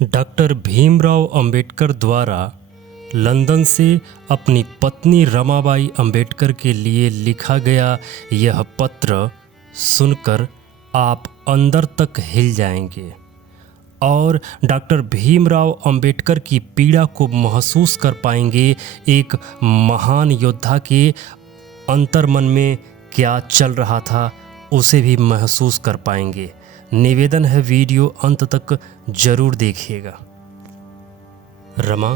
Doctor Bhimrao Ambedkar द्वारा London से अपनी पत्नी रमाबाई अंबेडकर के लिए लिखा गया यह पत्र सुनकर आप अंदर तक हिल जाएंगे और डॉक्टर भीमराव अंबेडकर की पीड़ा को महसूस कर पाएंगे। एक महान योद्धा के अंतर्मन में क्या चल रहा था उसे भी महसूस कर पाएंगे। निवेदन है, वीडियो अंत तक जरूर देखिएगा। रमा,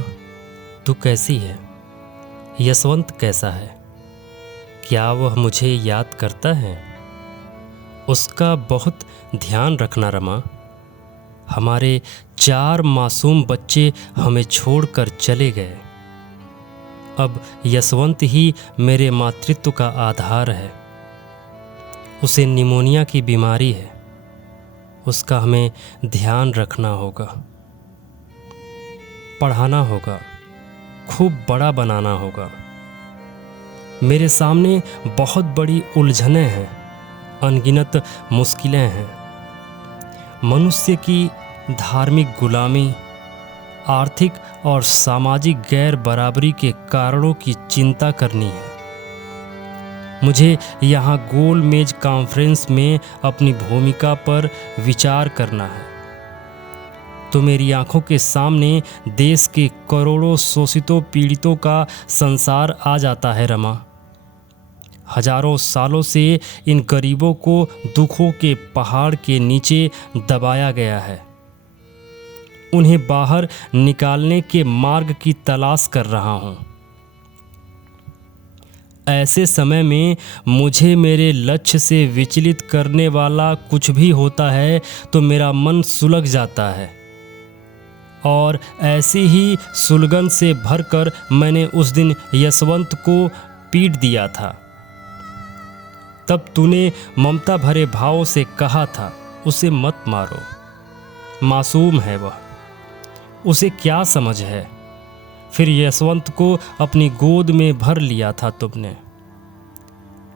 तू कैसी है? यशवंत कैसा है? क्या वह मुझे याद करता है? उसका बहुत ध्यान रखना रमा। हमारे 4 मासूम बच्चे हमें छोड़कर चले गए। अब यशवंत ही मेरे मातृत्व का आधार है। उसे निमोनिया की बीमारी है। उसका हमें ध्यान रखना होगा, पढ़ाना होगा, खूब बड़ा बनाना होगा। मेरे सामने बहुत बड़ी उलझनें हैं, अनगिनत मुश्किलें हैं। मनुष्य की धार्मिक गुलामी, आर्थिक और सामाजिक गैर बराबरी के कारणों की चिंता करनी है। मुझे यहाँ गोल मेज कॉन्फ्रेंस में अपनी भूमिका पर विचार करना है। तो मेरी आंखों के सामने देश के करोड़ों शोषितों पीड़ितों का संसार आ जाता है रमा। हजारों सालों से इन गरीबों को दुखों के पहाड़ के नीचे दबाया गया है। उन्हें बाहर निकालने के मार्ग की तलाश कर रहा हूँ। ऐसे समय में मुझे मेरे लक्ष्य से विचलित करने वाला कुछ भी होता है तो मेरा मन सुलग जाता है। और ऐसी ही सुलगन से भरकर मैंने उस दिन यशवंत को पीट दिया था। तब तूने ममता भरे भाव से कहा था, उसे मत मारो, मासूम है वह, उसे क्या समझ है। फिर यशवंत को अपनी गोद में भर लिया था तुमने।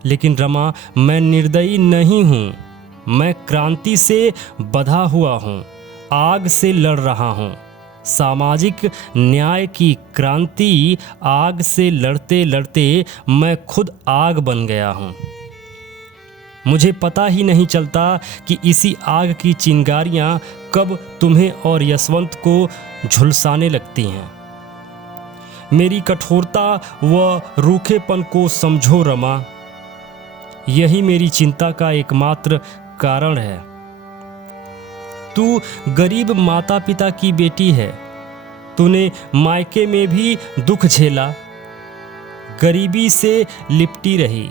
लेकिन रमा, मैं निर्दयी नहीं हूँ। मैं क्रांति से बंधा हुआ हूँ, आग से लड़ रहा हूँ। सामाजिक न्याय की क्रांति आग से लड़ते लड़ते मैं खुद आग बन गया हूँ। मुझे पता ही नहीं चलता कि इसी आग की चिंगारियाँ कब तुम्हें और यशवंत को झुलसाने लगती हैं। मेरी कठोरता व रूखेपन को समझो रमा। यही मेरी चिंता का एकमात्र कारण है। तू गरीब माता पिता की बेटी है। तूने मायके में भी दुख झेला, गरीबी से लिपटी रही,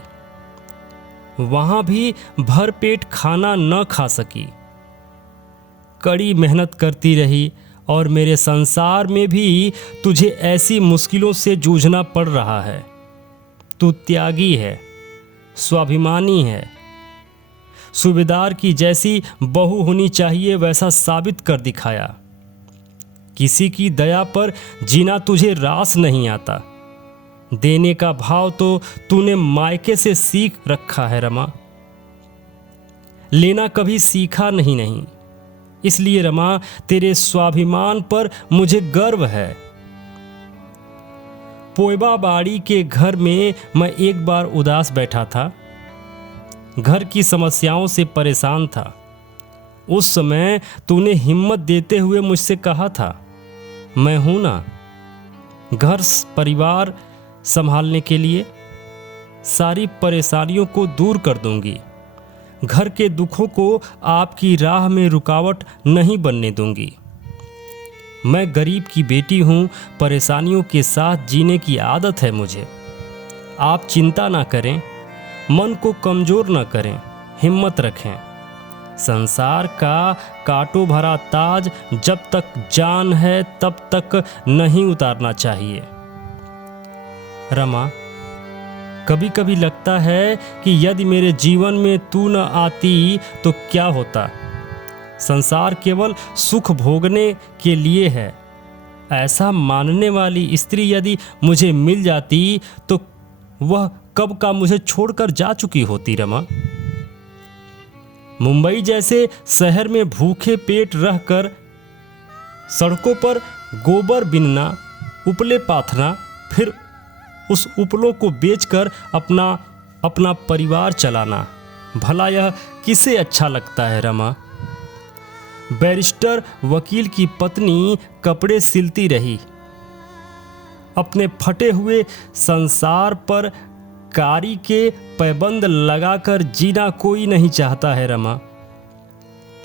वहां भी भरपेट खाना न खा सकी, कड़ी मेहनत करती रही। और मेरे संसार में भी तुझे ऐसी मुश्किलों से जूझना पड़ रहा है। तू त्यागी है, स्वाभिमानी है, सूबेदार की जैसी बहू होनी चाहिए वैसा साबित कर दिखाया। किसी की दया पर जीना तुझे रास नहीं आता। देने का भाव तो तूने मायके से सीख रखा है रमा। लेना कभी सीखा नहीं। इसलिए रमा, तेरे स्वाभिमान पर मुझे गर्व है। पोयबा बाड़ी के घर में मैं एक बार उदास बैठा था, घर की समस्याओं से परेशान था। उस समय तूने हिम्मत देते हुए मुझसे कहा था, मैं हूं ना, घर परिवार संभालने के लिए सारी परेशानियों को दूर कर दूंगी। घर के दुखों को आपकी राह में रुकावट नहीं बनने दूंगी। मैं गरीब की बेटी हूँ, परेशानियों के साथ जीने की आदत है मुझे। आप चिंता ना करें, मन को कमज़ोर ना करें, हिम्मत रखें। संसार का कांटों भरा ताज जब तक जान है तब तक नहीं उतारना चाहिए। रमा, कभी कभी लगता है कि यदि मेरे जीवन में तू न आती तो क्या होता। संसार केवल सुख भोगने के लिए है, ऐसा मानने वाली स्त्री यदि मुझे मिल जाती तो वह कब का मुझे छोड़कर जा चुकी होती रमा। मुंबई जैसे शहर में भूखे पेट रहकर सड़कों पर गोबर बिनना, उपले पाथना, फिर उस उपलों को बेचकर अपना परिवार चलाना, भला यह किसे अच्छा लगता है रमा? बैरिस्टर वकील की पत्नी कपड़े सिलती रही। अपने फटे हुए संसार पर कारी के पैबंद लगाकर जीना कोई नहीं चाहता है रमा,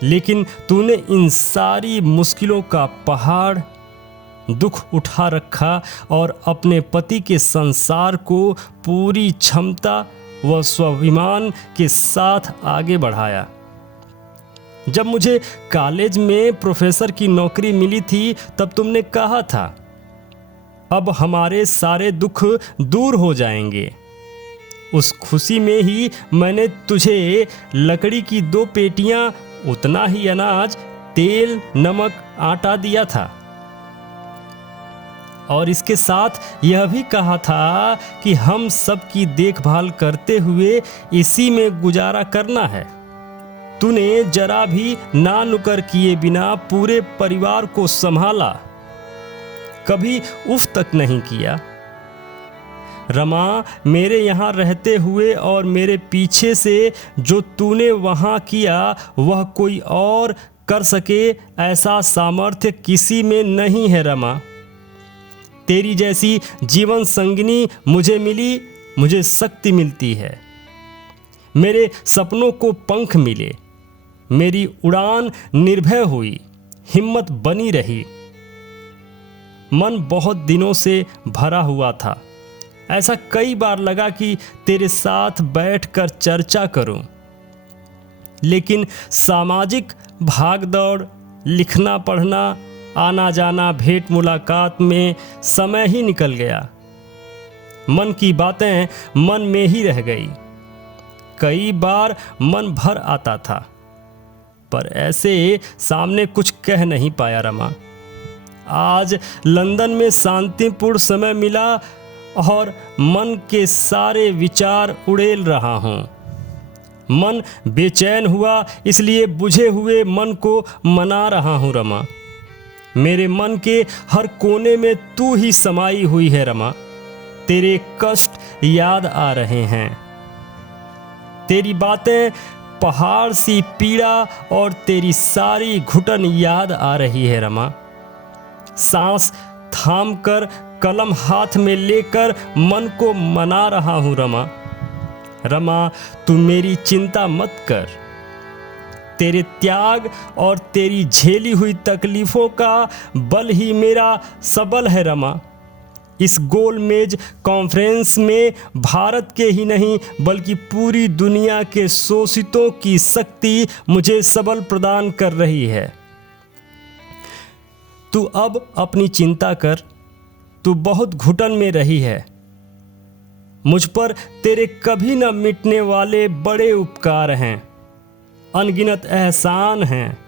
लेकिन तूने इन सारी मुश्किलों का पहाड़ दुख उठा रखा और अपने पति के संसार को पूरी क्षमता व स्वाभिमान के साथ आगे बढ़ाया। जब मुझे कॉलेज में प्रोफेसर की नौकरी मिली थी तब तुमने कहा था, अब हमारे सारे दुख दूर हो जाएंगे। उस खुशी में ही मैंने तुझे लकड़ी की 2 पेटियां, उतना ही अनाज, तेल, नमक, आटा दिया था और इसके साथ यह भी कहा था कि हम सब की देखभाल करते हुए इसी में गुजारा करना है। तूने जरा भी ना नुकर किए बिना पूरे परिवार को संभाला, कभी उफ तक नहीं किया। रमा, मेरे यहाँ रहते हुए और मेरे पीछे से जो तूने वहाँ किया वह कोई और कर सके ऐसा सामर्थ्य किसी में नहीं है रमा। तेरी जैसी जीवन संगिनी मुझे मिली, मुझे शक्ति मिलती है। मेरे सपनों को पंख मिले, मेरी उड़ान निर्भय हुई, हिम्मत बनी रही। मन बहुत दिनों से भरा हुआ था। ऐसा कई बार लगा कि तेरे साथ बैठकर चर्चा करूं, लेकिन सामाजिक भागदौड़, लिखना पढ़ना, आना जाना, भेंट मुलाकात में समय ही निकल गया। मन की बातें मन में ही रह गई। कई बार मन भर आता था, पर ऐसे सामने कुछ कह नहीं पाया रमा। आज लंदन में शांतिपूर्ण समय मिला और मन के सारे विचार उड़ेल रहा हूँ। मन बेचैन हुआ, इसलिए बुझे हुए मन को मना रहा हूँ रमा। मेरे मन के हर कोने में तू ही समाई हुई है रमा। तेरे कष्ट याद आ रहे हैं, तेरी बातें पहाड़ सी पीड़ा और तेरी सारी घुटन याद आ रही है रमा। सांस थाम कर कलम हाथ में लेकर मन को मना रहा हूँ रमा। रमा, तू मेरी चिंता मत कर। तेरे त्याग और तेरी झेली हुई तकलीफों का बल ही मेरा सबल है रमा। इस गोल मेज कॉन्फ्रेंस में भारत के ही नहीं बल्कि पूरी दुनिया के शोषितों की शक्ति मुझे सबल प्रदान कर रही है। तू अब अपनी चिंता कर, तू बहुत घुटन में रही है। मुझ पर तेरे कभी न मिटने वाले बड़े उपकार हैं, अनगिनत एहसान हैं।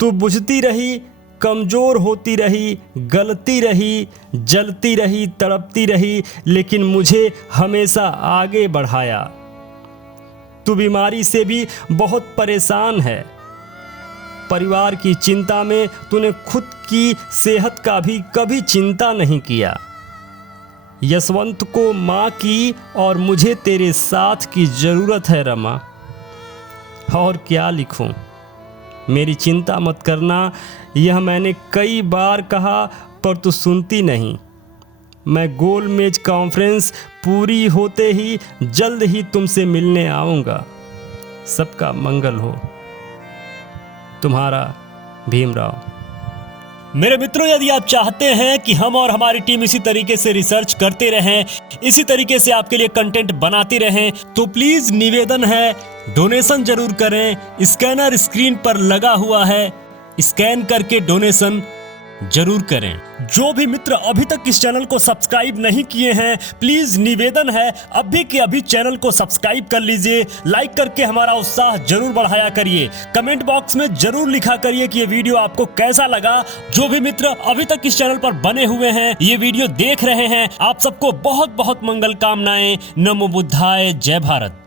तू बुझती रही, कमजोर होती रही, गलती रही, जलती रही, तड़पती रही, लेकिन मुझे हमेशा आगे बढ़ाया। तू बीमारी से भी बहुत परेशान है। परिवार की चिंता में तूने खुद की सेहत का भी कभी चिंता नहीं किया। यशवंत को माँ की और मुझे तेरे साथ की जरूरत है रमा। और क्या लिखूं? मेरी चिंता मत करना, यह मैंने कई बार कहा पर तू सुनती नहीं। मैं गोल मेज कॉन्फ्रेंस पूरी होते ही जल्द ही तुमसे मिलने आऊँगा। सबका मंगल हो। तुम्हारा भीमराव। मेरे मित्रों, यदि आप चाहते हैं कि हम और हमारी टीम इसी तरीके से रिसर्च करते रहें, इसी तरीके से आपके लिए कंटेंट बनाती रहें, तो प्लीज निवेदन है, डोनेशन जरूर करें। स्कैनर स्क्रीन पर लगा हुआ है, स्कैन करके डोनेशन जरूर करें। जो भी मित्र अभी तक इस चैनल को सब्सक्राइब नहीं किए हैं, प्लीज निवेदन है अभी के अभी चैनल को सब्सक्राइब कर लीजिए। लाइक करके हमारा उत्साह जरूर बढ़ाया करिए। कमेंट बॉक्स में जरूर लिखा करिए कि ये वीडियो आपको कैसा लगा। जो भी मित्र अभी तक इस चैनल पर बने हुए हैं, ये वीडियो देख रहे हैं, आप सबको बहुत बहुत मंगल कामनाएं। नमो बुद्धाय। जय भारत।